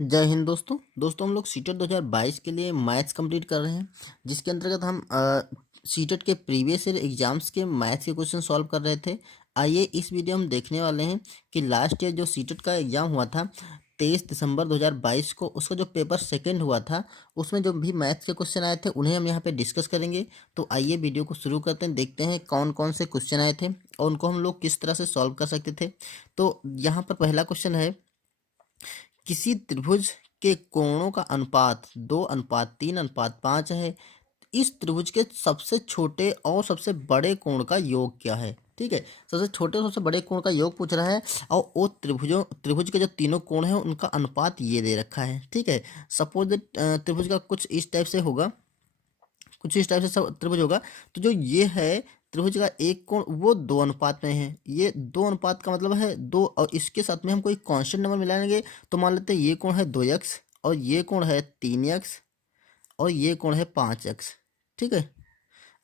जय हिंद दोस्तों हम लोग सीटेट 2022 के लिए मैथ्स कंप्लीट कर रहे हैं, जिसके अंतर्गत हम सीटेट के प्रीवियस ईयर एग्जाम्स के मैथ्स के क्वेश्चन सॉल्व कर रहे थे। आइए इस वीडियो हम देखने वाले हैं कि लास्ट ईयर जो सीटेट का एग्ज़ाम हुआ था 23 दिसंबर 2022 को, उसका जो पेपर सेकंड हुआ था उसमें जो भी मैथ्स के क्वेश्चन आए थे उन्हें हम यहाँ पे डिस्कस करेंगे। तो आइए वीडियो को शुरू करते हैं, देखते हैं कौन कौन से क्वेश्चन आए थे और उनको हम लोग किस तरह से सॉल्व कर सकते थे। तो यहाँ पर पहला क्वेश्चन है, किसी त्रिभुज के कोणों का अनुपात 2:3:5 है। इस त्रिभुज के सबसे छोटे और सबसे बड़े कोण का योग क्या है? ठीक है, सबसे छोटे और सबसे बड़े कोण का योग पूछ रहा है और वो त्रिभुज के जो तीनों कोण हैं उनका अनुपात ये दे रखा है। ठीक है, सपोज त्रिभुज का कुछ इस टाइप से होगा, कुछ इस टाइप से सब त्रिभुज होगा। तो जो ये है त्रिभुज का एक कोण वो 2 अनुपात में है। ये 2 अनुपात का मतलब है 2, और इसके साथ में हम कोई कांस्टेंट नंबर मिलाएंगे तो मान लेते हैं ये कोण है 2x और ये कोण है 3x और ये कोण है 5x। ठीक है,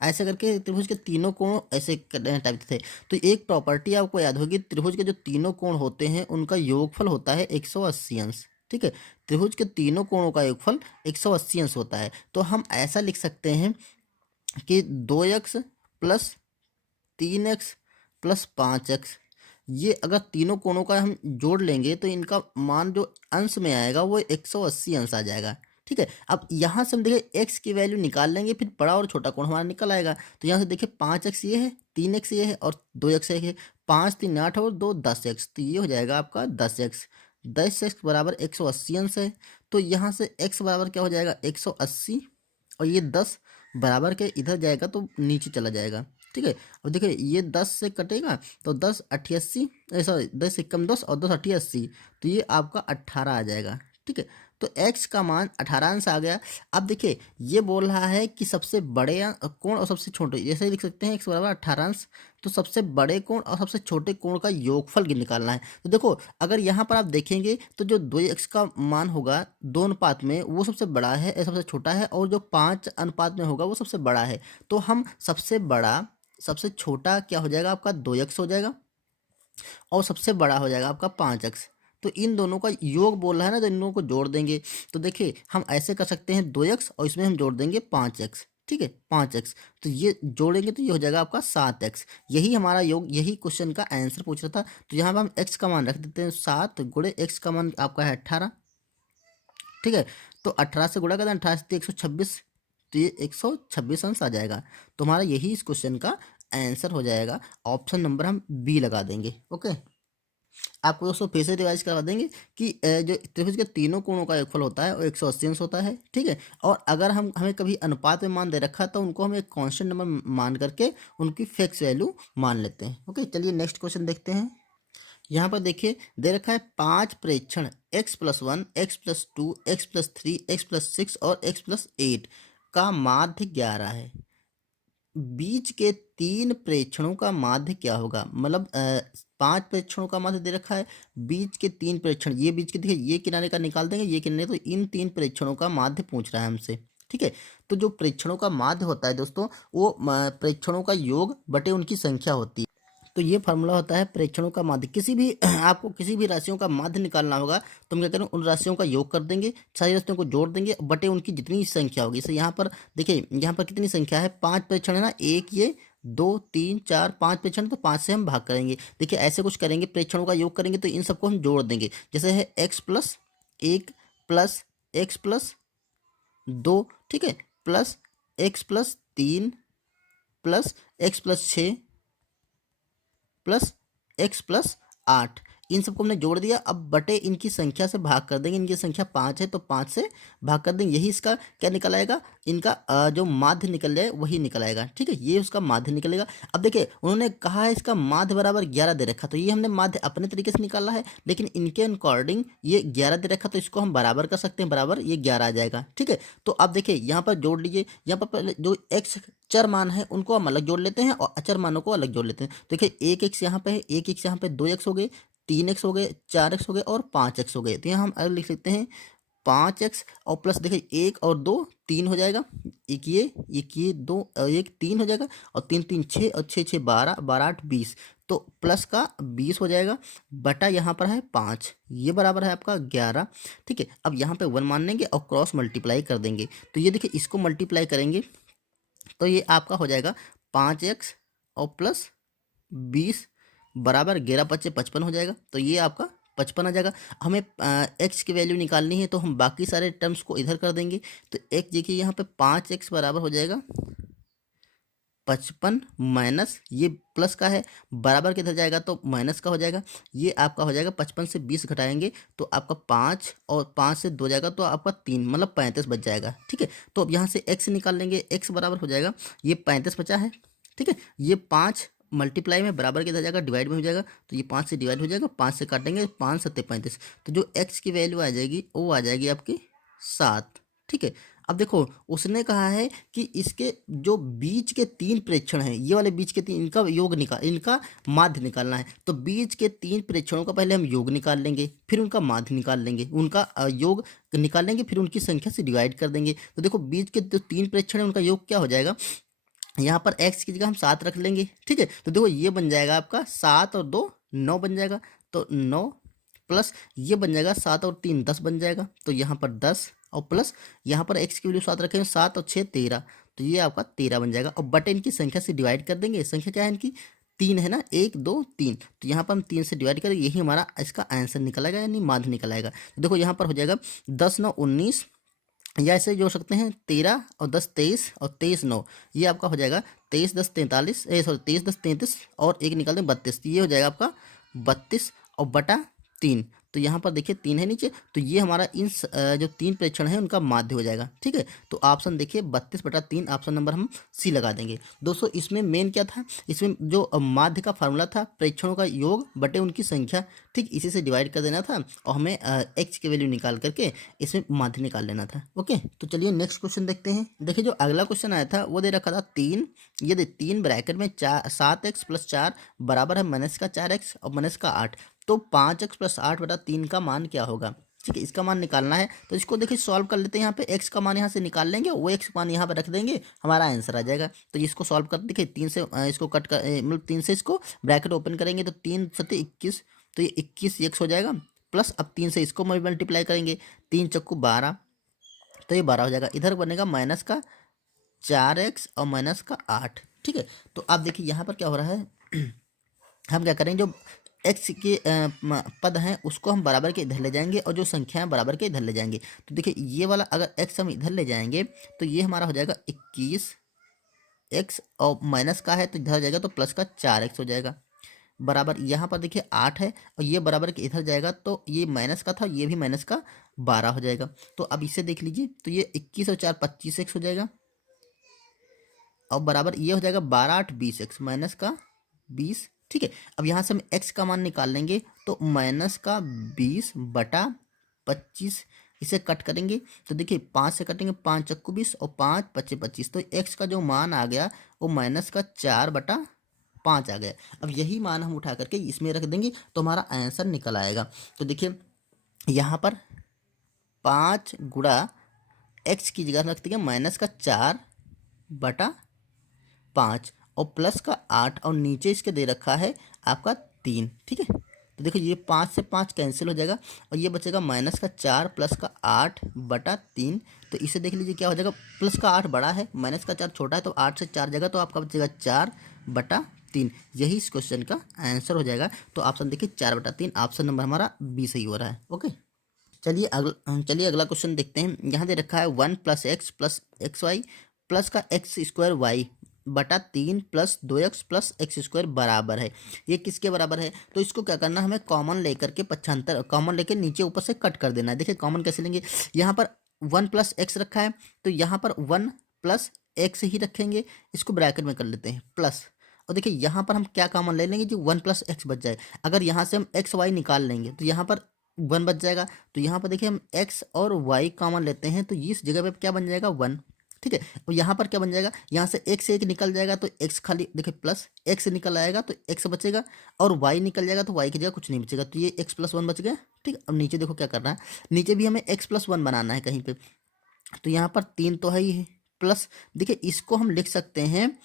ऐसे करके त्रिभुज के तीनों कोण ऐसे टाइप थे। तो एक प्रॉपर्टी आपको याद होगी, त्रिभुज के जो तीनों कोण होते हैं उनका योगफल होता है 180 अंश। ठीक है, त्रिभुज के तीनों कोणों का योगफल 180 अंश होता है। तो हम ऐसा लिख सकते हैं कि 2x plus 3x plus 5x, ये अगर तीनों कोणों का हम जोड़ लेंगे तो इनका मान जो अंश में आएगा वो 180 अंश आ जाएगा। ठीक है, अब यहाँ से हम देखिए x की वैल्यू निकाल लेंगे, फिर बड़ा और छोटा कोण हमारा निकल आएगा। तो यहाँ से देखिए 5x ये है, 3x ये है और 2x है। 5 3 8 और 2 10x, तो ये हो जाएगा आपका 10x। 10x बराबर 180 अंश है। तो यहाँ से x बराबर क्या हो जाएगा 180, और ये 10 बराबर के इधर जाएगा तो नीचे चला जाएगा। ठीक है, अब देखिए ये 10 से कटेगा तो 10 88, सॉरी 10 एकम 10 और 10 88, तो ये आपका 18 आ जाएगा। ठीक है, तो x का मान 18 अंश आ गया। अब देखिए ये बोल रहा है कि सबसे बड़े कोण और सबसे छोटे, जैसे ही लिख सकते हैं x बराबर 18 अंश, तो सबसे बड़े कोण और सबसे छोटे कोण का योगफल निकालना है। तो देखो अगर यहाँ पर आप देखेंगे तो जो 2x का मान होगा 2 अनुपात में वो सबसे बड़ा है, सबसे छोटा है, और जो 5 अनुपात में होगा वो सबसे बड़ा है। तो हम सबसे बड़ा सबसे छोटा क्या हो जाएगा आपका 2x हो जाएगा और सबसे बड़ा हो जाएगा आपका 5x। तो इन दोनों का योग बोल रहा है ना, तो इन दोनों को जोड़ देंगे। तो देखिए हम ऐसे कर सकते हैं 2x और इसमें हम जोड़ देंगे 5x। ठीक है, 5x, तो ये जोड़ेंगे तो ये हो जाएगा आपका 7x। यही हमारा योग, यही क्वेश्चन का आंसर पूछ रहा था। तो यहाँ पर हम x का मान रख देते हैं 7 गुणे x का मान आपका है 18। ठीक है, तो 18 से गुणा करते हैं, 18 से 126, तो ये 126 अंश आ जाएगा। तो हमारा यही इस क्वेश्चन का आंसर हो जाएगा। ऑप्शन नंबर हम बी लगा देंगे। ओके, आपको दोस्तों फिर से रिवाइज करवा देंगे कि जो त्रिभुज के तीनों कोणों का योगफल होता है वो 180 अंश होता है। ठीक है, और अगर हमें कभी अनुपात में मान दे रखा तो उनको हम एक कांस्टेंट नंबर मान करके उनकी फिक्स वैल्यू मान लेते हैं। ओके, चलिए नेक्स्ट क्वेश्चन देखते हैं। यहाँ पर देखिए दे रखा है 5 प्रेक्षण x+1, x+2, x+3, x+6 और x+8 का माध्य 11 है। बीच के 3 प्रेक्षणों का माध्य क्या होगा? मतलब 5 प्रेक्षणों का माध्य दे रखा है, बीच के 3 प्रेक्षण, ये बीच के देखिए ये किनारे का निकाल देंगे, ये किनारे, तो इन 3 प्रेक्षणों का माध्य पूछ रहा है हमसे। ठीक है, तो जो प्रेक्षणों का माध्य होता है दोस्तों वो प्रेक्षणों का योग बटे उनकी संख्या होती है। तो ये फार्मूला होता है प्रेक्षणों का माध्य। किसी भी आपको किसी भी राशियों का माध्य निकालना होगा तो हम क्या करें, उन राशियों का योग कर देंगे, सारी राशियों को जोड़ देंगे बटे उनकी जितनी संख्या होगी। जैसे यहाँ पर देखिए, यहाँ पर कितनी संख्या है, 5 प्रेक्षण है ना, एक ये 2 3 4 5 प्रेक्षण, तो 5 से हम भाग करेंगे। देखिए ऐसे कुछ करेंगे, प्रेक्षणों का योग करेंगे तो इन सबको हम जोड़ देंगे। जैसे है x+1 प्लस x+2, ठीक है, plus x+3 plus x+6 plus x+8, इन सबको हमने जोड़ दिया। अब बटे इनकी संख्या से भाग कर देंगे, इनकी संख्या 5 है तो 5 से भाग कर देंगे, यही इसका क्या निकल आएगा, इनका जो माध्य निकल जाए वही निकल आएगा। ठीक है, ये उसका माध्य निकलेगा। अब देखिए उन्होंने कहा है इसका माध्य बराबर 11 दे रखा, तो ये हमने माध्य अपने तरीके से निकाला है, लेकिन इनके अकॉर्डिंग ये 11 दे रखा, तो इसको हम बराबर कर सकते हैं, बराबर ये 11 आ जाएगा। ठीक है, तो अब देखिए यहाँ पर जोड़ लीजिए, यहाँ पर पहले जो x चर मान है उनको हम अलग जोड़ लेते हैं और अचर मानों को अलग जोड़ लेते हैं। देखिए एक x यहाँ पे है, एक x यहाँ पे, 2x हो गए, 3x हो गए, 4x हो गए और 5x हो गए। तो यहाँ हम अलग लिख सकते हैं 5x और प्लस देखिए 1 और 2 3 हो जाएगा, एक ये 2 एक 3 हो जाएगा, और 3 3 6 और 6 6 12, 12 8 20, तो प्लस का 20 हो जाएगा, बटा यहाँ पर है 5, ये बराबर है आपका 11। ठीक है, अब यहाँ पे 1 मान लेंगे और क्रॉस मल्टीप्लाई कर देंगे। तो ये देखिए इसको मल्टीप्लाई करेंगे तो ये आपका हो जाएगा 5x और प्लस 20 बराबर 11×5 = 55 हो जाएगा। तो ये आपका 55 आ जाएगा। हमें x की वैल्यू निकालनी है तो हम बाकी सारे टर्म्स को इधर कर देंगे। तो x देखिए यहाँ पे 5x बराबर हो जाएगा 55 माइनस ये प्लस का है, बराबर किधर जाएगा तो माइनस का हो जाएगा। ये आपका हो जाएगा 55 से 20 घटाएंगे तो आपका 5 और 5 से 2 जाएगा तो आपका 3 मतलब 35 बच जाएगा। ठीक है, तो अब यहाँ से x निकाल लेंगे, x बराबर हो जाएगा ये 35 बचा है। ठीक है, ये 5 मल्टीप्लाई में बराबर किधर जाएगा डिवाइड में हो जाएगा, तो ये 5 से डिवाइड हो जाएगा, 5 से काटेंगे 5 7 35, तो जो x की वैल्यू आ जाएगी वो आ जाएगी आपकी 7। ठीक है, अब देखो उसने कहा है कि इसके जो बीच के 3 प्रेक्षण हैं, ये वाले बीच के 3, इनका योग इनका माध्य निकालना है। तो बीच के 3 प्रेक्षणों का पहले हम योग निकाल लेंगे, फिर उनका माध्य निकाल लेंगे, उनका योग निकाल लेंगे, फिर उनकी संख्या से डिवाइड कर देंगे। तो देखो बीच के जो 3 प्रेक्षण हैं उनका योग क्या हो जाएगा, यहाँ पर x की जगह हम 7 रख लेंगे। ठीक है, तो देखो ये बन जाएगा आपका 7 और 2 9 बन जाएगा, तो 9 प्लस ये बन जाएगा 7 और 3 10 बन जाएगा, तो यहाँ पर 10 और प्लस यहाँ पर x की वैल्यू 7 रखेंगे, 7 और 6 13, तो ये आपका 13 बन जाएगा। और बटे इनकी संख्या से डिवाइड कर देंगे, संख्या क्या है इनकी 3 है ना, 1 2 3, तो यहाँ पर हम 3 से डिवाइड करेंगे, यही हमारा इसका आंसर निकल आएगा यानी माध्य निकल आएगा। तो देखो यहाँ पर हो जाएगा 10 9 19, या ऐसे जोड़ सकते हैं 13 और 10 23 और 23 9, ये आपका हो जाएगा 23 10 43 सॉरी 23 10 33 और एक निकाल दें 32, ये हो जाएगा आपका 32 और बटा 3। तो यहाँ पर देखिए 3 है नीचे, तो ये हमारा इन जो 3 प्रेक्षण है उनका माध्य हो जाएगा। ठीक है, तो ऑप्शन देखिए 32/3 ऑप्शन नंबर हम सी लगा देंगे। दोस्तों इसमें मेन क्या था, इसमें जो माध्य का फार्मूला था प्रेक्षणों का योग बटे उनकी संख्या, ठीक इसी से डिवाइड कर देना था और हमें x की वैल्यू निकाल करके इसमें माध्य निकाल लेना था। ओके, तो चलिए नेक्स्ट क्वेश्चन देखते हैं। देखिए जो अगला क्वेश्चन आया था वो दे रखा था 3, ये 3 ब्रैकेट में 7x + 4 बराबर है -4x और -8, तो 5x + 8/3 का मान क्या होगा। ठीक है, इसका मान निकालना है, तो इसको देखिए सॉल्व कर लेते हैं। यहाँ पे x का मान यहाँ से निकाल लेंगे, वो x मान यहाँ पे रख देंगे, हमारा आंसर आ जाएगा। तो इसको सॉल्व कर देखिए 3 से इसको कट कर मतलब 3 से इसको ब्रैकेट ओपन करेंगे तो 3 7 21, तो ये 21 x हो जाएगा, प्लस अब 3 से इसको मल्टीप्लाई करेंगे, 3 चक्कू 12, तो ये 12 हो जाएगा। इधर बनेगा -4x और -8। ठीक है, तो आप देखिए यहाँ पर क्या हो रहा है हम क्या करेंगे, जो x के पद हैं उसको हम बराबर के इधर ले जाएंगे और जो संख्याएं बराबर के इधर ले जाएंगे। तो देखिए ये वाला अगर x हम इधर ले जाएंगे तो ये हमारा हो जाएगा 21x और माइनस का है तो इधर जाएगा तो प्लस का 4x हो जाएगा, बराबर यहाँ पर देखिए 8 है और ये बराबर के इधर जाएगा तो ये माइनस का था, ये भी माइनस का 12 हो जाएगा। तो अब इसे देख लीजिए, तो ये 21 और 4 25x हो जाएगा और बराबर ये हो जाएगा 12 8 20x माइनस का 20। ठीक है, अब यहाँ से हम x का मान निकाल लेंगे तो -20/25, इसे कट करेंगे तो देखिए 5 से कटेंगे, 5 चक्कू 20 और 5 25 25, तो x का जो मान आ गया वो -4/5 आ गया। अब यही मान हम उठा करके इसमें रख देंगे तो हमारा आंसर निकल आएगा। तो देखिए यहाँ पर 5 गुणा x की जगह रख देंगे -4/5 और प्लस का 8 और नीचे इसके दे रखा है आपका 3। ठीक है, तो देखो ये 5 से 5 कैंसिल हो जाएगा और ये बचेगा -4 प्लस का 8/3। तो इसे देख लीजिए क्या हो जाएगा, प्लस का 8 बड़ा है -4 छोटा है, तो 8 से 4 जाएगा तो आपका बचेगा 4/3। यही इस क्वेश्चन का आंसर हो जाएगा। तो ऑप्शन देखिए 4/3, ऑप्शन नंबर हमारा बी सही हो रहा है। ओके, चलिए अगला क्वेश्चन देखते हैं। यहाँ दे रखा है 1 + x + xy प्लस का x² y/3 + 2x + x² बराबर है। ये किसके बराबर है, तो इसको क्या करना है, हमें कॉमन लेकर के पक्षांतर कॉमन लेकर नीचे ऊपर से कट कर देना है। देखिए कॉमन कैसे लेंगे, यहाँ पर 1 + x रखा है तो यहाँ पर 1 + x ही रखेंगे, इसको ब्रैकेट में कर लेते हैं प्लस, और देखिए यहाँ पर हम क्या कॉमन ले लेंगे जो 1 + x बच जाए। अगर यहाँ से हम x y निकाल लेंगे तो यहाँ पर 1 बच जाएगा, तो यहाँ पर देखिए हम x और y कॉमन लेते हैं तो इस जगह पे क्या बन जाएगा 1। ठीक है, और यहाँ पर क्या बन जाएगा, यहाँ से x से 1 निकल जाएगा तो x खाली देखिए प्लस x निकल आएगा तो x बचेगा और y निकल जाएगा तो y की जगह कुछ नहीं बचेगा, तो ये x + 1 बच गया। ठीक है, अब नीचे देखो क्या करना है, नीचे भी हमें x + 1 बनाना है कहीं पे, तो यहाँ पर 3 तो है ही है प्लस, देखिए इसको हम लिख सकते हैं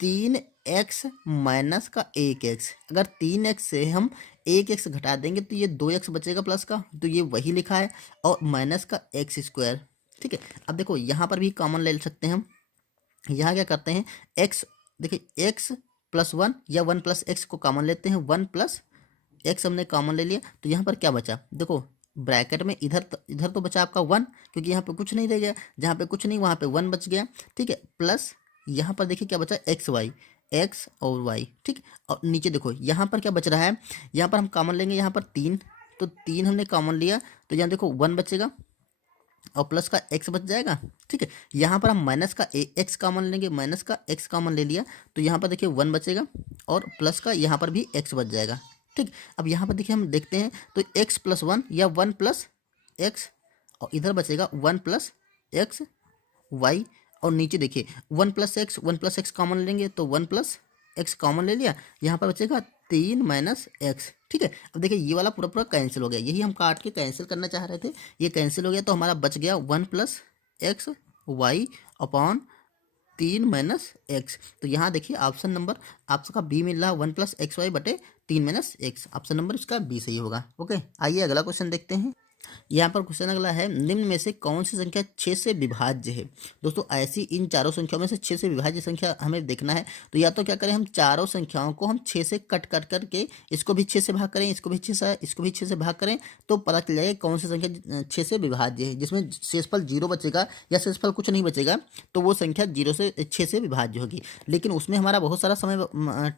3 एक्स माइनस का एक एक्स, अगर 3x से हम एक एक्स घटा देंगे तो ये 2x बचेगा प्लस का, तो ये वही लिखा है, और माइनस का एक्स स्क्वायर। ठीक है, अब देखो यहाँ पर भी कॉमन ले सकते हैं हम। यहाँ क्या करते हैं, एक्स, देखिए एक्स प्लस वन या वन प्लस एक्स को कॉमन लेते हैं, वन प्लस एक्स हमने कॉमन ले लिया, तो यहाँ पर क्या बचा, देखो ब्रैकेट में इधर तो बचा आपका वन, क्योंकि यहाँ पे कुछ नहीं रह गया, जहाँ पे कुछ नहीं वहाँ पे वन बच गया। ठीक है, प्लस यहाँ पर देखिए क्या बचा, एक्स वाई, एक्स और वाई। ठीक, और नीचे देखो यहाँ पर क्या बच रहा है, यहाँ पर हम कॉमन लेंगे, यहाँ पर तीन, तो तीन हमने कॉमन लिया, तो यहाँ देखो वन बचेगा और प्लस का एक्स बच जाएगा। ठीक है, यहाँ पर हम माइनस का एक्स कॉमन लेंगे, माइनस का एक्स कॉमन ले लिया, तो यहाँ पर देखिए वन बचेगा और प्लस का यहाँ पर भी एक्स बच जाएगा। ठीक, अब यहाँ पर देखिए हम देखते हैं, तो एक्स प्लस वन या वन प्लस एक्स, और इधर बचेगा वन प्लस एक्स वाई, और नीचे देखिए वन प्लस एक्स कॉमन लेंगे तो वन प्लस एक्स कॉमन ले लिया, यहाँ पर बचेगा तीन माइनस एक्स। ठीक है, अब देखिए ये वाला पूरा पूरा कैंसिल हो गया, यही हम काट के कैंसिल करना चाह रहे थे, ये कैंसिल हो गया, तो हमारा बच गया one plus x y upon तीन माइनस एक्स। तो यहाँ देखिए ऑप्शन नंबर आपका बी मिल रहा है, वन प्लस एक्स वाई बटे तीन माइनस एक्स, ऑप्शन नंबर इसका बी सही होगा। ओके, आइए अगला क्वेश्चन देखते हैं। यहाँ पर क्वेश्चन अगला है, निम्न में से कौन सी संख्या 6 से विभाज्य है। दोस्तों ऐसी इन चारों संख्याओं में से 6 से विभाज्य संख्या हमें देखना है, तो या तो क्या करें, हम चारों संख्याओं को हम 6 से कट करके इसको भी 6 से भाग करें, इसको भी 6 से भाग करें, तो पता चल जाएगा कौन सी संख्या 6 से विभाज्य है, जिसमें शेषफल 0 बचेगा या शेषफल कुछ नहीं बचेगा, तो वो संख्या 6 से विभाज्य होगी। लेकिन उसमें हमारा बहुत सारा समय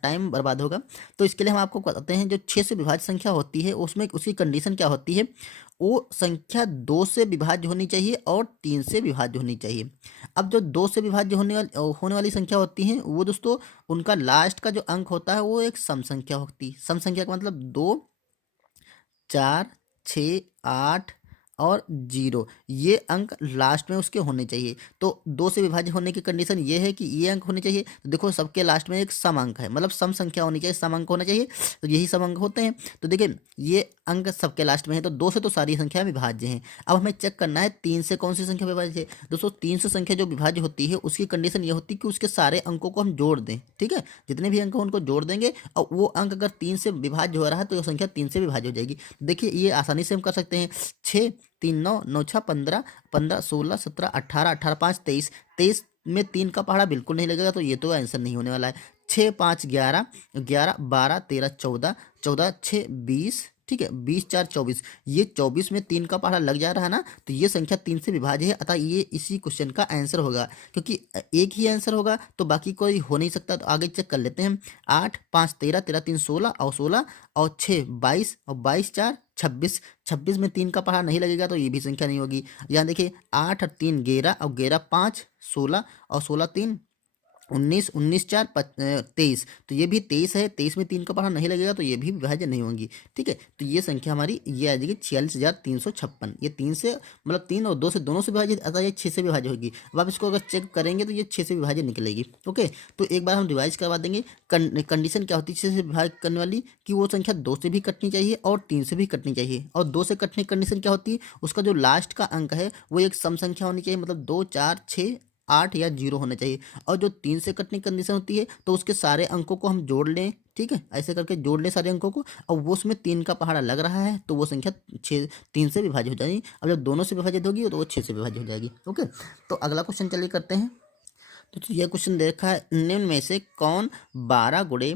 टाइम बर्बाद होगा, तो इसके लिए हम आपको बताते हैं, जो 6 से विभाज्य संख्या होती है उसमें उसकी कंडीशन क्या होती है, वो संख्या 2 से विभाज्य होनी चाहिए और 3 से विभाज्य होनी चाहिए। अब जो 2 से विभाज्य होने वाली संख्या होती हैं, वो दोस्तों उनका लास्ट का जो अंक होता है वो एक सम संख्या होती है। सम संख्या का मतलब 2, 4, 6, 8 और 0, ये अंक लास्ट में उसके होने चाहिए। तो 2 से विभाज्य होने की कंडीशन ये है कि ये अंक होने चाहिए, तो देखो सबके लास्ट में एक सम अंक है, मतलब सम संख्या होनी चाहिए, सम अंक होना चाहिए, तो यही सम अंक होते हैं। तो देखिए ये अंक सबके लास्ट में है, तो 2 से तो सारी संख्या विभाज्य हैं। अब हमें चेक करना है 3 से कौन सी संख्या विभाज्य है। दोस्तों 3 से संख्या जो विभाज्य होती है उसकी कंडीशन ये होती है कि उसके सारे अंकों को हम जोड़ दें। ठीक है, जितने भी अंक हैं उनको जोड़ देंगे, और वो अंक अगर 3 से विभाज्य हो रहा है तो ये संख्या 3 से विभाज्य हो जाएगी। देखिए ये आसानी से हम कर सकते हैं, 6 3 9 9 6 15 15 16 17 18 18 5 23, 23 में 3 का पहाड़ा बिल्कुल नहीं लगेगा, तो ये तो आंसर नहीं होने वाला है। 6 5 11 11 12 13 14 14 6 20, ठीक है 20 4 24, ये 24 में 3 का पहाड़ा लग जा रहा है ना, तो ये संख्या 3 से विभाज्य है, अतः ये इसी क्वेश्चन का आंसर होगा, क्योंकि एक ही आंसर होगा तो बाकी कोई हो नहीं सकता। तो आगे चेक कर लेते हैं, 8 5 13 13 3 16 और 16 और 6 22 और 22 4 26, 26 में 3 का पहाड़ा नहीं लगेगा, तो ये भी संख्या नहीं होगी। यहाँ देखिए 8 और 3 11 और 11 5 16 और 16 3 19 19 4 23, तो ये भी 23 है, 23 में 3 का पहाड़ा नहीं लगेगा, तो ये भी विभाज्य नहीं होंगी। ठीक है, तो ये संख्या हमारी ये आ जाएगी 46,356, ये 3 से मतलब 3 और 2 से दोनों से विभाजित, अतः ये 6 से विभाज्य होगी। अब आप इसको अगर चेक करेंगे तो ये 6 से विभाज्य निकलेगी। ओके, तो एक बार हम रिवाइज करवा देंगे। कंडीशन क्या होती है 6 से विभाजित करने वाली, कि वो संख्या 2 से भी कटनी चाहिए और 3 से भी कटनी चाहिए। और 2 से कटने की कंडीशन क्या होती है, उसका जो लास्ट का अंक है वो एक सम संख्या होनी चाहिए, मतलब 2 4 6 8 या 0 होना चाहिए। और जो 3 से कटने की कंडीशन होती है, तो उसके सारे अंकों को हम जोड़ लें। ठीक है, ऐसे करके जोड़ लें सारे अंकों को, और वो उसमें 3 का पहाड़ा लग रहा है, तो वो संख्या 3 से विभाजित हो जाएगी। अब जब दोनों से विभाजित होगी तो वो 6 से विभाजित हो जाएगी। ओके, तो अगला क्वेश्चन चलिए करते हैं। तो यह क्वेश्चन देखा है, निम्न में से कौन 12 गुणे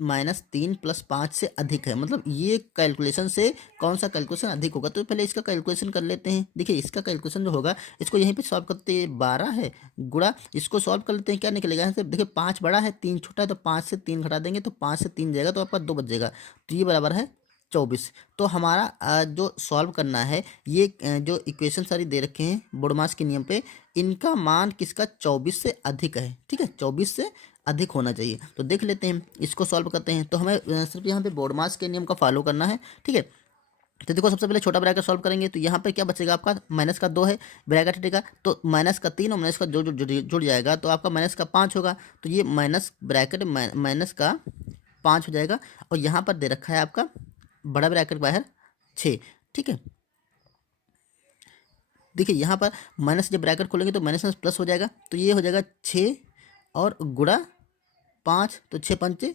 -3 + 5 से अधिक है, मतलब ये कैलकुलेशन से कौन सा कैलकुलेशन अधिक होगा। तो पहले इसका कैलकुलेशन कर लेते हैं। देखिए इसका कैलकुलेशन जो होगा, इसको यहीं पे सॉल्व करते हैं, 12 है गुणा, इसको सॉल्व कर लेते हैं, क्या निकलेगा यहाँ से, देखिए 5 बड़ा है 3 छोटा है, तो 5 से 3 घटा देंगे तो 5 से 3 जाएगा, तो आपका 2 बच जाएगा, तो ये बराबर है 24। तो हमारा जो सॉल्व करना है, ये जो इक्वेशन सारी दे रखे हैं बोडमास के नियम पे, इनका मान किसका 24 से अधिक है। ठीक है, 24 से अधिक होना चाहिए। तो देख लेते हैं, इसको सॉल्व करते हैं। तो हमें सिर्फ यहाँ पे बोडमास के नियम का फॉलो करना है। ठीक है, तो देखो सबसे पहले छोटा ब्रैकेट सॉल्व करेंगे, तो यहाँ पे क्या बचेगा आपका, माइनस का 2 है ब्रैकेट हटेगा, तो माइनस का 3 और माइनस का जुड़ जाएगा, तो आपका माइनस का 5 होगा, तो ये माइनस ब्रैकेट माइनस का 5 हो जाएगा। और यहाँ पर दे रखा है आपका बड़ा ब्रैकेट बाहर 6। ठीक है, देखिए यहाँ पर माइनस जब ब्रैकेट खोलेंगे तो माइनस प्लस हो जाएगा, तो ये हो जाएगा 6 और गुणा 5, तो 6×5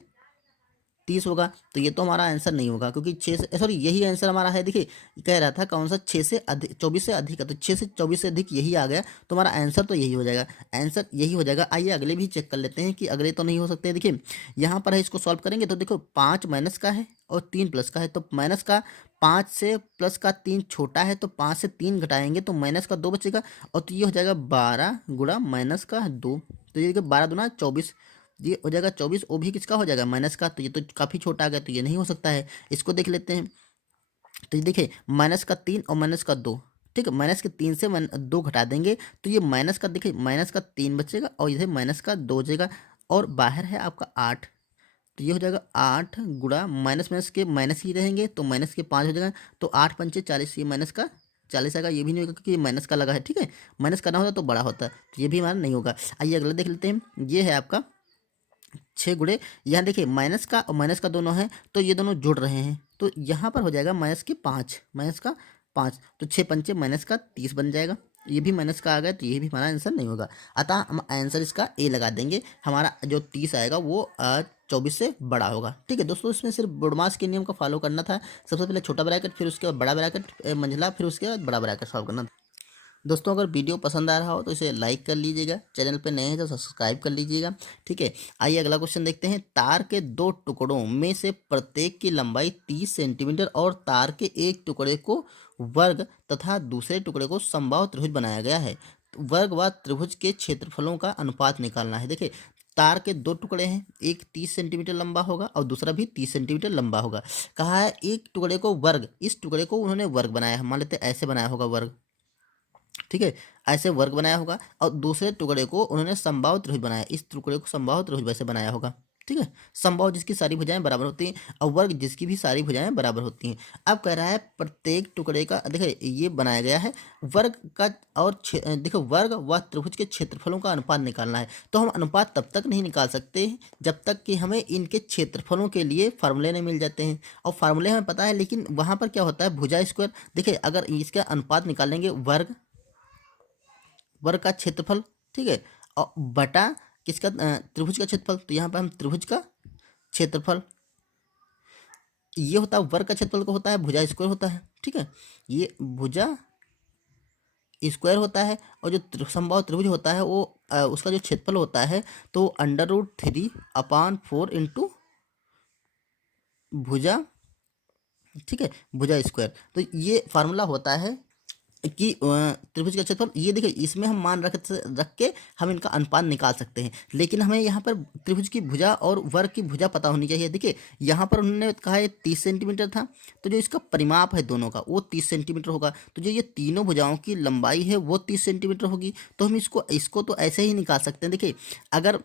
30 होगा। तो ये तो हमारा आंसर नहीं होगा, क्योंकि 6 से सॉरी यही आंसर हमारा है। देखिए कह रहा था कौन सा 6 से अधिक 24 से अधिक है, तो 6 से 24 से अधिक यही आ गया, तो हमारा आंसर तो यही हो जाएगा। आंसर यही हो जाएगा। आइए अगले भी चेक कर लेते हैं कि अगले तो नहीं हो सकते। देखिए यहाँ पर है, इसको सॉल्व करेंगे तो देखो 5 माइनस का है और 3 प्लस का है, तो माइनस का 5 से प्लस का 3 छोटा है, तो 5 से 3 घटाएंगे तो माइनस का 2 बचेगा, और तो ये हो जाएगा 12 गुणा माइनस का 2, तो ये देखिए 12 दूना 24, ये हो जाएगा 24। वो भी किसका हो जाएगा? माइनस का। तो ये तो काफ़ी छोटा आ गया, तो ये नहीं हो सकता है। इसको देख लेते हैं। तो ये देखिए माइनस का 3 और माइनस का 2, ठीक है। माइनस के 3 से 2 घटा देंगे तो ये माइनस का, देखिए माइनस का 3 बचेगा और इधर माइनस का 2 बचेगा, और बाहर है आपका 8, तो ये हो जाएगा 8 गुणा माइनस माइनस के माइनस ही रहेंगे, तो माइनस के 5 हो जाएगा, तो 8 पंचे 40, ये माइनस का 40 आएगा। ये भी नहीं होगा क्योंकि ये माइनस का लगा है, ठीक है। माइनस करना होता तो बड़ा होता, तो ये भी हमारा नहीं होगा। आइए अगला देख लेते हैं। ये है आपका 6 गुणे, यहाँ देखिए माइनस का और माइनस का दोनों हैं, तो ये दोनों जुड़ रहे हैं, तो यहाँ पर हो जाएगा माइनस के 5, माइनस का 5, तो 6×5 माइनस का 30 बन जाएगा। ये भी माइनस का आ गया, तो ये भी हमारा आंसर नहीं होगा। अतः हम आंसर इसका ए लगा देंगे। हमारा जो 30 आएगा वो 24 से बड़ा होगा, ठीक है दोस्तों। इसमें सिर्फ बोडमास के नियम को फॉलो करना था। सबसे पहले छोटा ब्रैकेट, फिर उसके बाद बड़ा ब्रैकेट मंझला, फिर उसके बाद बड़ा ब्रैकेट सॉल्व करना था। दोस्तों अगर वीडियो पसंद आ रहा हो तो इसे लाइक कर लीजिएगा, चैनल पर नए हैं तो सब्सक्राइब कर लीजिएगा, ठीक है। आइए अगला क्वेश्चन देखते हैं। तार के 2 टुकड़ों में से प्रत्येक की लंबाई 30 सेंटीमीटर और तार के एक टुकड़े को वर्ग तथा दूसरे टुकड़े को समबाहु त्रिभुज बनाया गया है। वर्ग व त्रिभुज के क्षेत्रफलों का अनुपात निकालना है। देखिए तार के 2 टुकड़े हैं, एक 30 सेंटीमीटर लंबा होगा और दूसरा भी 30 सेंटीमीटर लंबा होगा। कहा है एक टुकड़े को वर्ग, इस टुकड़े को उन्होंने वर्ग बनाया है, मान लेते हैं ऐसे बनाया होगा वर्ग, ठीक है। ऐसे वर्ग बनाया होगा, और दूसरे टुकड़े को उन्होंने समबाहु त्रिभुज बनाया, इस टुकड़े को समबाहु त्रिभुज वैसे बनाया होगा, ठीक है। समबाहु जिसकी सारी भुजाएं बराबर होती हैं और वर्ग जिसकी भी सारी भुजाएं बराबर होती हैं। अब कह रहा है प्रत्येक टुकड़े का, देखिए ये बनाया गया है वर्ग का, और देखो वर्ग व त्रिभुज के क्षेत्रफलों का अनुपात निकालना है। तो हम अनुपात तब तक नहीं निकाल सकते जब तक कि हमें इनके क्षेत्रफलों के लिए फार्मूले नहीं मिल जाते हैं, और फार्मूले हमें पता है, लेकिन वहाँ पर क्या होता है भुजा स्क्वायर। देखिए अगर इसका अनुपात निकालेंगे वर्ग, वर्ग का क्षेत्रफल, ठीक है, और बटा किसका? त्रिभुज का क्षेत्रफल, तो यहाँ पर हम त्रिभुज का क्षेत्रफल, ये होता है वर्ग का क्षेत्रफल को होता है भुजा स्क्वायर होता है, ठीक है। ये भुजा स्क्वायर होता है, और जो समबाहु त्रिभुज होता है वो उसका जो क्षेत्रफल होता है तो √3/4 इंटू भुजा, ठीक है, भुजा स्क्वायर। तो ये फार्मूला होता है कि त्रिभुज का क्षेत्रफल। ये देखिए इसमें हम मान रख के हम इनका अनुपात निकाल सकते हैं, लेकिन हमें यहाँ पर त्रिभुज की भुजा और वर्ग की भुजा पता होनी चाहिए। देखिए यहाँ पर उन्होंने कहा है 30 सेंटीमीटर था, तो जो इसका परिमाप है दोनों का वो 30 सेंटीमीटर होगा, तो जो ये तीनों भुजाओं की लंबाई है वो 30 सेंटीमीटर होगी। तो हम इसको तो ऐसे ही निकाल सकते हैं। देखिए अगर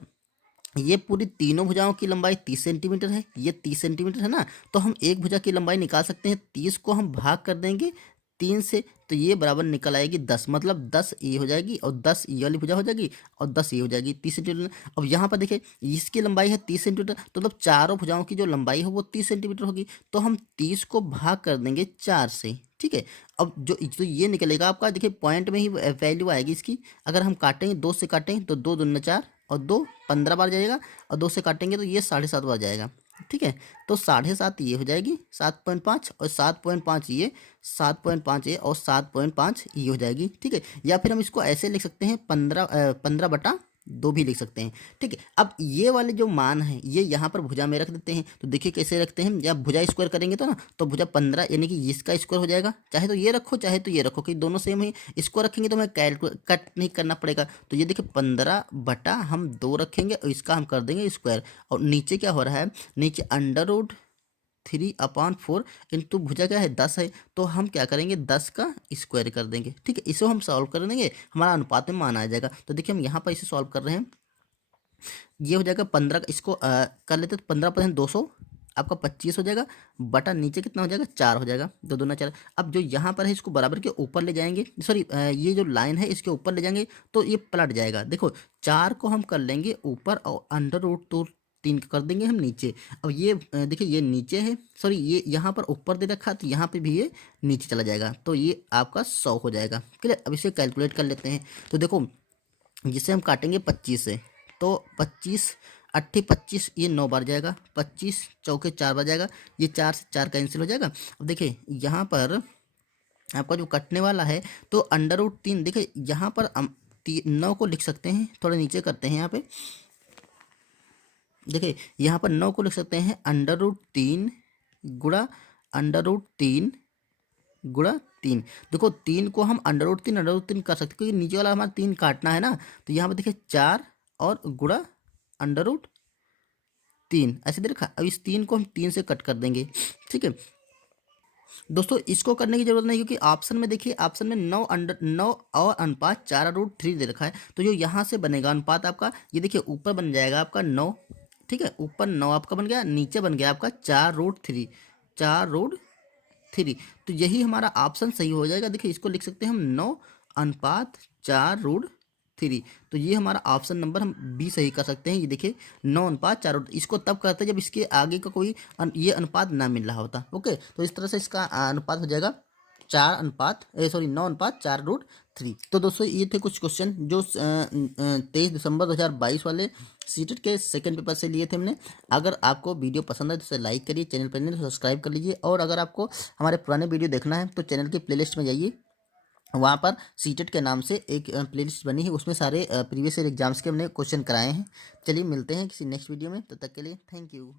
ये पूरी तीनों भुजाओं की लंबाई 30 सेंटीमीटर है, ये 30 सेंटीमीटर है ना, तो हम एक भुजा की लंबाई निकाल सकते हैं। 30 को हम भाग कर देंगे 3 से, तो ये बराबर निकल आएगी 10, मतलब 10 ये हो जाएगी और 10 ये वाली भुजा हो जाएगी और 10 ये हो जाएगी 30 सेंटीमीटर। अब यहाँ पर देखिए इसकी लंबाई है 30 सेंटीमीटर, तो मतलब चारों भुजाओं की जो लंबाई है वो 30 सेंटीमीटर होगी, तो हम 30 को भाग कर देंगे 4 से, ठीक है। अब जो ये निकलेगा आपका, देखिए पॉइंट में ही वैल्यू आएगी इसकी। अगर हम काटेंगे 2 से काटेंगे तो 2 दूनी 4 और 2 15 बार जाएगा, और 2 से काटेंगे तो ये 7.5 बार जाएगा, ठीक है। तो 7.5 ये हो जाएगी 7.5, और 7.5 ये, 7.5 ये, और 7.5 ये हो जाएगी, ठीक है। या फिर हम इसको ऐसे लिख सकते हैं 15/2 भी लिख सकते हैं, ठीक है। अब ये वाले जो मान है ये यहाँ पर भुजा में रख देते हैं, तो देखिए कैसे रखते हैं। जब भुजा स्क्वायर करेंगे तो ना, तो भुजा 15 यानी कि इसका स्क्वायर हो जाएगा, चाहे तो ये रखो चाहे तो ये रखो, कि दोनों सेम ही। इसको रखेंगे तो हमें कट नहीं करना पड़ेगा, तो ये देखिए 15 हम 2 रखेंगे और इसका हम कर देंगे स्क्वायर, और नीचे क्या हो रहा है, नीचे √3/4 इंटू भुजा क्या है 10 है, तो हम क्या करेंगे 10 का स्क्वायर कर देंगे, ठीक है। इसे हम सॉल्व कर देंगे, हमारा अनुपात में मान आ जाएगा। तो देखिए हम यहाँ पर इसे सॉल्व कर रहे हैं, ये हो जाएगा 15 का, इसको कर लेते तो 15% 200 आपका 25 हो जाएगा, बटा नीचे कितना हो जाएगा 4 हो जाएगा, 2 दूना 4। अब जो यहाँ पर है इसको बराबर के ऊपर ले जाएंगे, सॉरी ये जो लाइन है इसके ऊपर ले जाएंगे तो ये पलट जाएगा। देखो 4 को हम कर लेंगे ऊपर और √3 कर देंगे हम नीचे। अब ये देखिए ये नीचे है, सॉरी ये यहाँ पर ऊपर दे रखा, तो यहाँ पे भी ये नीचे चला जाएगा, तो ये आपका 100 हो जाएगा, क्लियर। अब इसे कैलकुलेट कर लेते हैं। तो देखो जिसे हम काटेंगे 25 से, तो 25 8 25 ये 9 बार जाएगा, 25 चौके 4 बार जाएगा, ये 4 से 4 कैंसिल हो जाएगा। अब देखिए यहाँ पर आपका जो कटने वाला है तो √3 देखिए यहाँ पर हम 9 को लिख सकते हैं, थोड़ा नीचे करते हैं यहाँ पे, देखिए यहाँ पर 9 को लिख सकते हैं √3 गुणा √3 गुणा 3। देखो 3 को हम √3 कर सकते हैं क्योंकि नीचे वाला हमारा 3 काटना है ना, तो यहाँ पर देखिए 4 और गुणा √3 ऐसे दे रखा। अब इस 3 को हम 3 से कट कर देंगे, ठीक है दोस्तों। इसको करने की जरूरत नहीं क्योंकि ऑप्शन में देखिए, ऑप्शन में 9 और अनुपात 4√3 दे रखा है, तो जो यहाँ से बनेगा अनुपात आपका, ये देखिए ऊपर बन जाएगा आपका 9, ठीक है, ऊपर 9 आपका बन गया, नीचे बन गया आपका 4√3, 4√3, तो यही हमारा ऑप्शन सही हो जाएगा। देखिए इसको लिख सकते हैं हम 9:4√3, तो ये हमारा ऑप्शन नंबर हम बी सही कर सकते हैं। ये देखिए 9:4, इसको तब करते हैं जब इसके आगे का कोई ये अनुपात ना मिल रहा होता। ओके, तो इस तरह से इसका अनुपात हो जाएगा 9:4√3। तो दोस्तों ये थे कुछ क्वेश्चन जो 23 दिसंबर 2022 वाले सीटेट के सेकंड पेपर से लिए थे हमने। अगर आपको वीडियो पसंद है तो इसे लाइक करिए, चैनल पर नहीं तो सब्सक्राइब कर लीजिए, और अगर आपको हमारे पुराने वीडियो देखना है तो चैनल की प्लेलिस्ट में जाइए, वहाँ पर सीटेट के नाम से एक प्लेलिस्ट बनी है, उसमें सारे प्रीवियस ईयर एग्जाम्स के हमने क्वेश्चन कराए हैं। चलिए मिलते हैं किसी नेक्स्ट वीडियो में, तब तक के लिए थैंक यू।